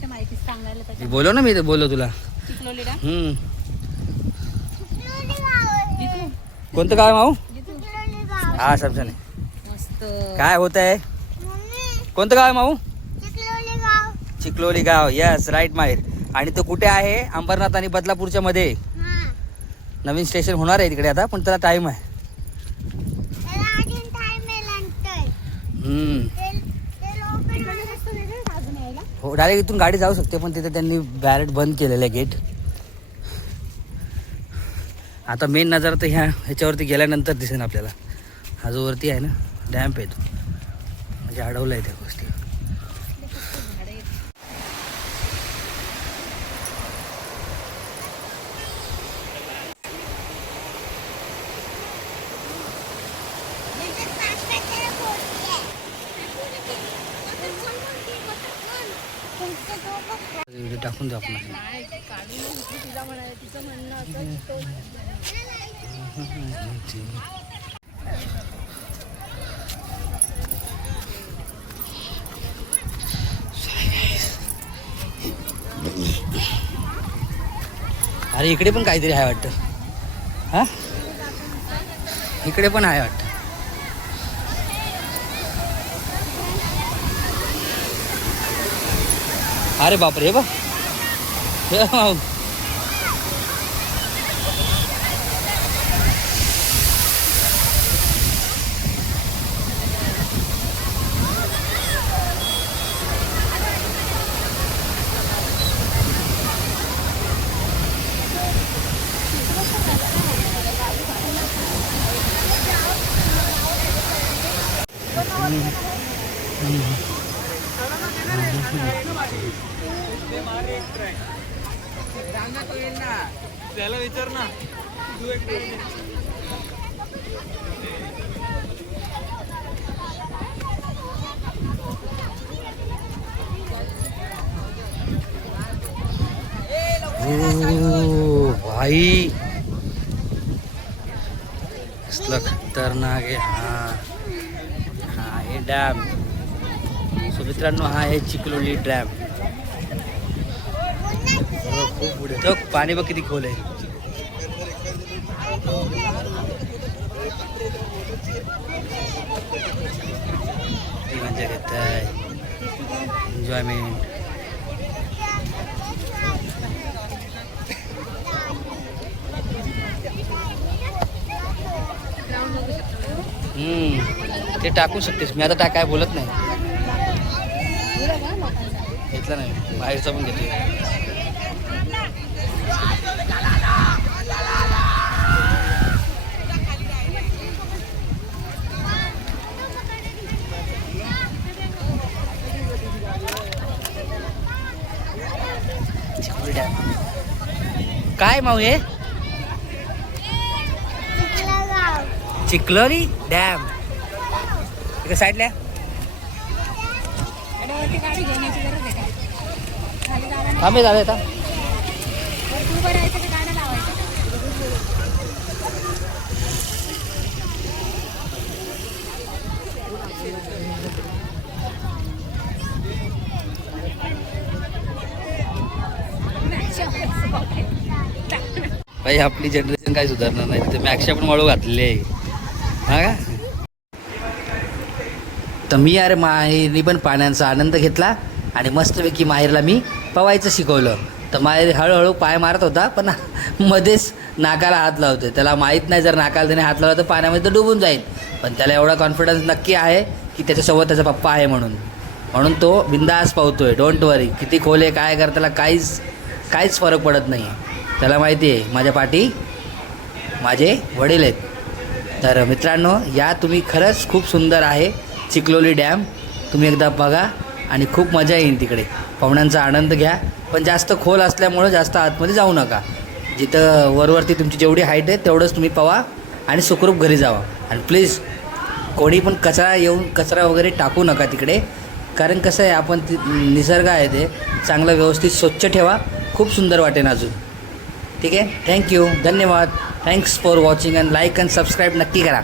जास्त माहिती सांगायला बोलो ना मी ते बोलो तुला. चिखलोली का हम्म. जितू कोणतं गाव आहे माऊ? हा समजा मस्त. काय होत आहे कोणतं गाव आहे माऊ? चिखलोली गाव. Yes right Mahir. आणि तो कुठे आहे? अंबरनाथ आणि बदलापूरच्या मध्ये. नवीन स्टेशन होणार आहे तिकडे आता पण त्याला टाइम आहे. हम्म. तिकडे रस्ता वेगळा का अजून यायला हो डायरेक्ट इथून गाडी जाऊ शकते पण तिथे त्यांनी बॅरेट बंद केलेलं आहे गेट आता मेन नजर तर ह्या ह्याच्यावरती गेल्यानंतर दिसेल आपल्याला. हा जो वरती आहे ना डॅम्प आहे तो. म्हणजे अडवलं आहे त्या गोष्टी. टाकून देऊ आपण अरे इकडे पण काहीतरी आहे वाटतं. हा? इकडे पण आहे वाटतं. अरे बापरे Thấy không? Mm-hmm. त्याला विचार ना. ओ भाई. कसलं खतरनाक आहे हा. हा हे डॅम. सो मित्रांनो हा आहे चिखलोली डॅम. खूप पुढे तो पाणी बघ किती खोल आहे. किती मजा घेत आहे एन्जॉयमेंट हम्म. ते टाकू शकतेस. मी आता टाक काय बोलत नाही. घेतलं नाही. बाहेरचा पण घेतोय काय माऊ हे? चिखलोली डॅम इकडे साईडला थांबे दादा येतात गरज आहे का खाली जागा नाही थांबे झाले आता वरती उभं राहायचं की गाड्या लावायच्या काही आपली जनरेशन काय सुधारणार नाही. तर मॅक्सच्या पण वाळू घातलेली आहे. हा का? तर मी अरे माहेरनी पण पाण्याचा आनंद घेतला आणि मस्तपैकी माहेरला मी पवायचं शिकवलं. तर माहेर हळूहळू पाय मारत होता पण मध्येच नाकाला हात लावतो त्याला माहीत नाही जर नाकाला त्याने हात लावला तर पाण्यामध्ये तर डुबून जाईल. पण त्याला एवढा कॉन्फिडन्स नक्की आहे की त्याच्यासोबत त्याचा पप्पा आहे म्हणून. म्हणून तो बिंदास पावतो आहे डोंट वरी किती खोल आहे काय कर त्याला काहीच काहीच फरक पडत नाही त्याला माहिती आहे माझ्या पाठी माझे वडील आहेत. तर मित्रांनो या तुम्ही खरंच खूप सुंदर आहे चिखलोली डॅम. तुम्ही एकदा बघा आणि खूप मजा येईल तिकडे. पाहुण्यांचा आनंद घ्या. पण जास्त खोल असल्यामुळं जास्त आतमध्ये जाऊ नका. जिथं वरवरती तुमची जेवढी हाईट आहे तेवढंच तुम्ही पवा आणि सुखरूप घरी जावा. आणि प्लीज कोणी पण कचरा येऊन कचरा वगैरे टाकू नका तिकडे. कारण कसं आहे आपण ती निसर्ग आहे ते. चांगलं व्यवस्थित स्वच्छ ठेवा. खूप सुंदर वाटेन अजून. ठीक आहे थँक्यू धन्यवाद. Thanks for watching and like and subscribe नक्की करा.